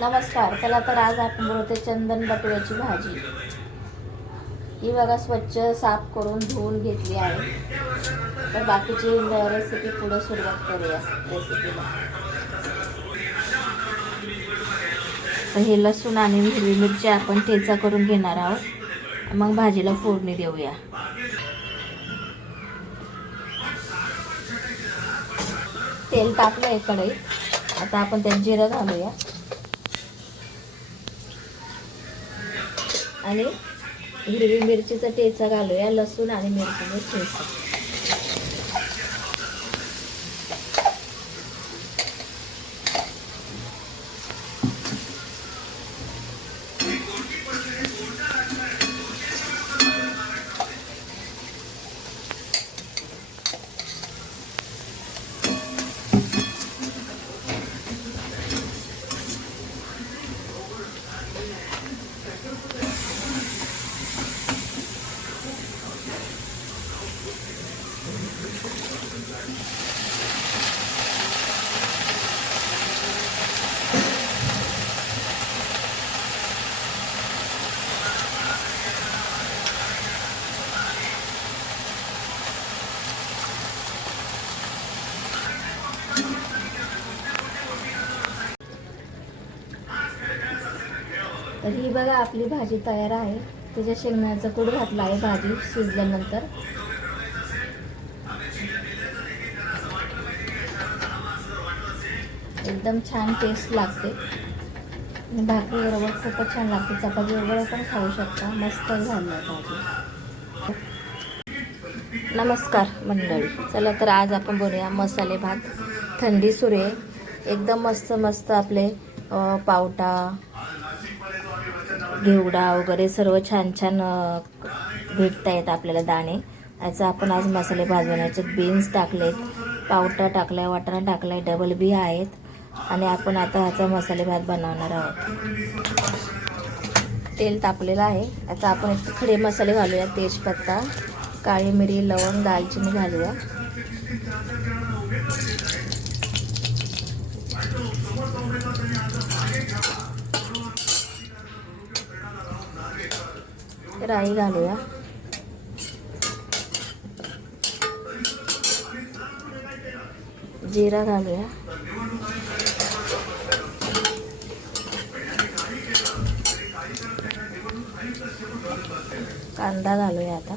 नमस्कार. चला तर आज आपण बनवते चंदन बटव्याची भाजी. ही बघा स्वच्छ साफ करून धुवून घेतली आहे. तर बाकीची रेसिपी पुढे सुरुवात करूया रेसिपीला. तर हे लसूण आणि हिरवी मिरची आपण ठेचा करून घेणार आहोत. मग भाजीला फोडणी देऊया. तेल तापलंय कढईत. आता आपण त्यात जिरं घालूया आणि हिरवी मिरचीचा ठेचा घालूया. लसूण आणि मिरचीचा ठेचा. तर ही बघा आपली भाजी तयार आहे. त्याच्या शेंगदाण्याचा कूट घातला आहे भाजी शिजल्यानंतर. एकदम छान टेस्ट लागते. भाकरी बरोबर खूपच छान लागते. चपाती बरोबर पण खाऊ शकता. मस्त झालं भाजी. नमस्कार मंडळी. चला तर आज आपण बनवूया मसाले भात. थंडी सुरू आहे. एकदम मस्त मस्त आपले पावटा, घेवडा वगैरे सर्व छान छान भेटता येत आपल्याला दाणे. याचा आपण आज मसाले भात बनवायचे. बीन्स टाकलेत, पावटा टाकलाय, वाटाणा टाकलाय, डबल बी आहेत आणि आपण आता ह्याचा मसाले भात बनवणार आहोत. तेल तापलेलं आहे. आता आपण खडे मसाले घालूया. तेजपत्ता, काळी मिरी, लवंग, दालचिनी घालूया. राई घालूया. जिरा घालूया. कांदा घालूया. आता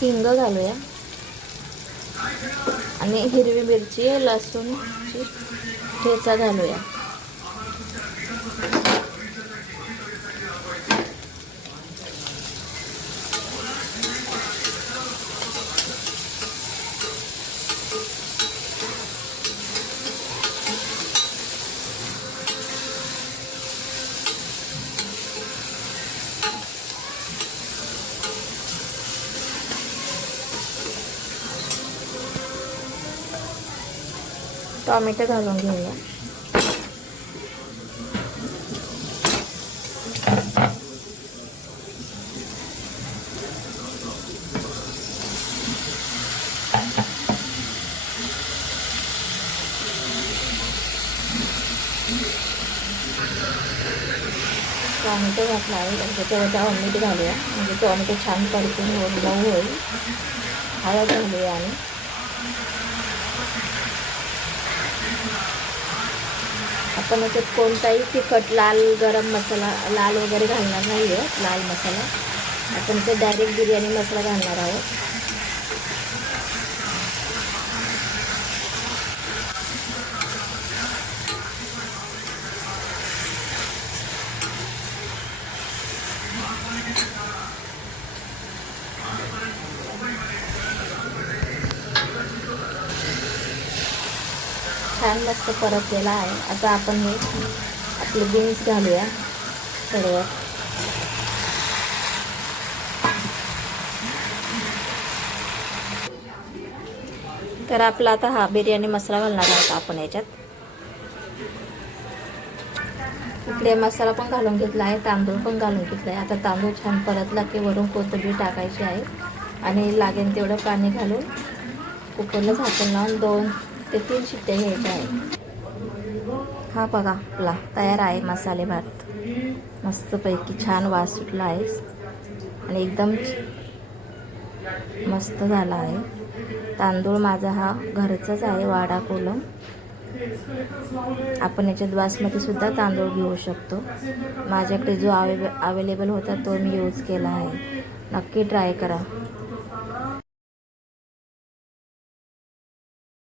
हिंग घालूया आणि हिरवी मिरची, लसूणची ठेचा घालूया. टोमॅटो घालून घेऊया. टोमॅटो घातला आहे. त्याच्यावर मीठ घालूया म्हणजे टोमॅटो छान परतून मऊ होईल. हळद घालूया आणि आपण याच्यात कोणताही तिखट, लाल गरम मसाला, लाल वगैरे घालणार नाही आहे. लाल मसाला आपण ते डायरेक्ट बिर्याणी मसाला घालणार आहोत. छान मस्त परतलेला आहे. आता आपण हे आपले बीन्स घालूया सर्व. तर आपला आता हा बिर्याणी मसाला घालणार आहोत आपण याच्यात. इकडे मसाला पण घालून घेतला आहे, तांदूळ पण घालून घेतला आहे. आता तांदूळ छान परतला की वरून कोथिंबीर टाकायची आहे आणि लागेल तेवढं पाणी घालून कुकरला झाकण लावून 2 ते 3 शिट्ट्या घ्यायच्या आहेत. हा बघा आपला तयार आहे मसाले भात. मस्तपैकी छान वास सुटला आहे आणि एकदम मस्त झाला आहे. तांदूळ माझा हा घरचाच आहे, वाडा कोलम. आपण याच्यात बासमती सुद्धा तांदूळ घेऊ शकतो. माझ्याकडे जो अवेलेबल होता तो मी यूज केला आहे. नक्की ट्राय करा.